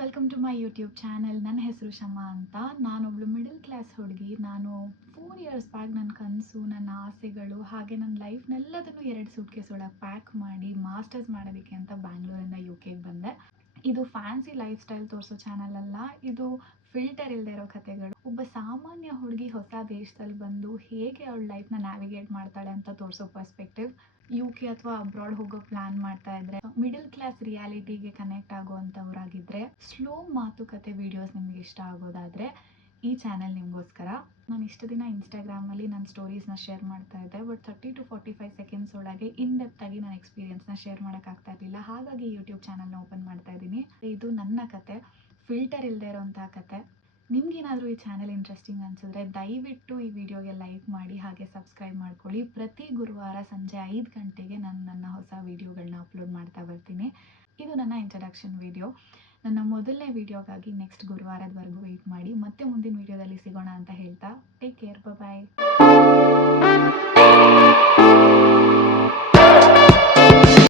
Welcome to my YouTube channel. ನನ್ನ ಹೆಸರು ಶಮಾ ಅಂತ. ನಾನೊಬ್ಳು ಮಿಡಲ್ ಕ್ಲಾಸ್ ಹುಡುಗಿ. ನಾನು 4 ಇಯರ್ಸ್ ಬ್ಯಾಕ್ ನನ್ನ ಕನಸು, ನನ್ನ ಆಸೆಗಳು ಹಾಗೆ ನನ್ನ ಲೈಫ್ನೆಲ್ಲದನ್ನು 2 ಸೂಟ್ಕೇಸ್ ಒಳಗೆ ಪ್ಯಾಕ್ ಮಾಡಿ ಮಾಸ್ಟರ್ಸ್ ಮಾಡೋದಕ್ಕೆ ಅಂತ ಬ್ಯಾಂಗ್ಳೂರಿಂದ UK ಬಂದೆ. ಇದು ಫ್ಯಾನ್ಸಿ ಲೈಫ್ ಸ್ಟೈಲ್ ತೋರಿಸೋ ಚಾನಲ್ ಅಲ್ಲ, ಇದು ಫಿಲ್ಟರ್ ಇಲ್ಲದೆ ಇರೋ ಕಥೆಗಳು. ಒಬ್ಬ ಸಾಮಾನ್ಯ ಹುಡುಗಿ ಹೊಸ ದೇಶದಲ್ಲಿ ಬಂದು ಹೇಗೆ ಅವಳ ಲೈಫ್ನ ನ್ಯಾವಿಗೇಟ್ ಮಾಡ್ತಾಳೆ ಅಂತ ತೋರಿಸೋ ಪರ್ಸ್ಪೆಕ್ಟಿವ್. UK ಅಥವಾ ಅಬ್ರಾಡ್ ಹೋಗೋ ಪ್ಲಾನ್ ಮಾಡ್ತಾ ಇದ್ರೆ, ಮಿಡಲ್ ಕ್ಲಾಸ್ ರಿಯಾಲಿಟಿಗೆ ಕನೆಕ್ಟ್ ಆಗೋವಂಥವ್ರಾಗಿದ್ರೆ, ಸ್ಲೋ ಮಾತುಕತೆ ವಿಡಿಯೋಸ್ ನಿಮ್ಗೆ ಇಷ್ಟ ಆಗೋದಾದರೆ ಈ ಚಾನೆಲ್ ನಿಮಗೋಸ್ಕರ. ನಾನು ಇಷ್ಟು ದಿನ ಇನ್ಸ್ಟಾಗ್ರಾಮಲ್ಲಿ ನನ್ನ ಸ್ಟೋರೀಸ್ನ ಶೇರ್ ಮಾಡ್ತಾ ಇದ್ದೆ, ಬಟ್ 30 to 45 ಸೆಕೆಂಡ್ಸ್ ಒಳಗೆ ಇನ್ ಡೆಪ್ತ್ ಆಗಿ ನನ್ನ ಎಕ್ಸ್ಪೀರಿಯನ್ಸ್ನ ಶೇರ್ ಮಾಡೋಕ್ಕಾಗ್ತಾ ಇರಲಿಲ್ಲ. ಹಾಗಾಗಿ ಯೂಟ್ಯೂಬ್ ಚಾನಲ್ನ ಓಪನ್ ಮಾಡ್ತಾ ಇದ್ದೀನಿ. ಇದು ನನ್ನ ಕತೆ, ಫಿಲ್ಟರ್ ಇಲ್ಲದೆ ಇರೋಂಥ ಕತೆ. ನಿಮ್ಗೇನಾದರೂ ಈ ಚಾನೆಲ್ ಇಂಟ್ರೆಸ್ಟಿಂಗ್ ಅನಿಸಿದ್ರೆ ದಯವಿಟ್ಟು ಈ ವಿಡಿಯೋಗೆ ಲೈಕ್ ಮಾಡಿ, ಹಾಗೆ ಸಬ್ಸ್ಕ್ರೈಬ್ ಮಾಡ್ಕೊಳ್ಳಿ. ಪ್ರತಿ ಗುರುವಾರ ಸಂಜೆ 5 ಗಂಟೆಗೆ ನಾನು ನನ್ನ ಹೊಸ ವಿಡಿಯೋಗಳನ್ನ ಅಪ್ಲೋಡ್ ಮಾಡ್ತಾ ಬರ್ತೀನಿ. ಇದು ನನ್ನ ಇಂಟ್ರಡಕ್ಷನ್ ವಿಡಿಯೋ. ನನ್ನ ಮೊದಲನೇ ವಿಡಿಯೋಗಾಗಿ ನೆಕ್ಸ್ಟ್ ಗುರುವಾರದವರೆಗೂ ವೆಯ್ಟ್ ಮಾಡಿ. ಮತ್ತೆ ಮುಂದಿನ ವಿಡಿಯೋದಲ್ಲಿ ಸಿಗೋಣ ಅಂತ ಹೇಳ್ತಾ, ಟೇಕ್ ಕೇರ್, ಬಾಯ್.